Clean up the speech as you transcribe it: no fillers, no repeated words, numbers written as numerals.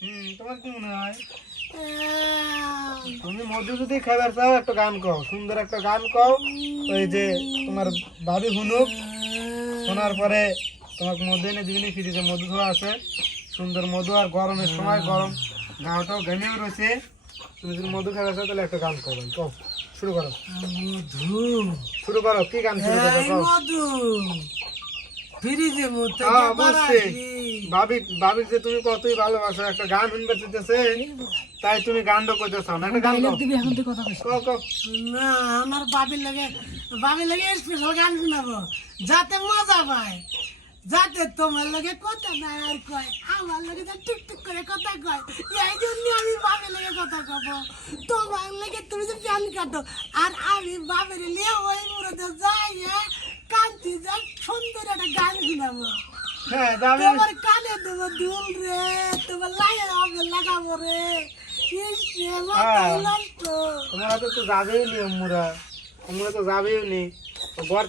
তোমার কি মনে হয়? তুমি মধু যদি খাইবার চাও একটা গান কও, সুন্দর একটা গান কও, ওই যে তোমার ভাবি শুনুক, শোনার পরে তোমাকে মধু এনে দিবিনি, ফ্রিজে মধু ধোয়া আছে, সুন্দর মধু। আর গরমের সময় গরম গাওটাও ঘেমেও রয়েছে, তুমি যদি মধু খাইবার চাও তাহলে একটা গান কও, ভাই কও, শুরু করো। মধু শুরু করো, কি গান শুরু করো কও। মধু ফ্রিজে মতো হ্যাঁ বুঝছি, ভাবি যে তুমি কতই ভালোবাসো, একটা গান শুনবে চাইতেছে, তাই তুমি গানটা কইতে চাও না, একটা গান কও। কও কও। না আমার বাবির লাগে স্পেশাল গান শোনাবো যাতে মজা পায়, যাতে তোমার লাগে কথা না আর কয়, আমার লাগে টুকটুক করে কথা কয়, এই জন্য আমি বাবির লাগে কথা কব। তোমার লাগে তুমি যে প্যান কাটো আর আমি বাবির নিয়ে ওই মুরতে যাই কান্তি যাই সুন্দর একটা গান শোনাবো। হ্যাঁ যাবে। তোমার কানে দেবো দুল রে, তোমার লাগে হবে লাগাবো রে, তোমার হাতে তো যাবেই নি, আমরা তো যাবেই নি, বর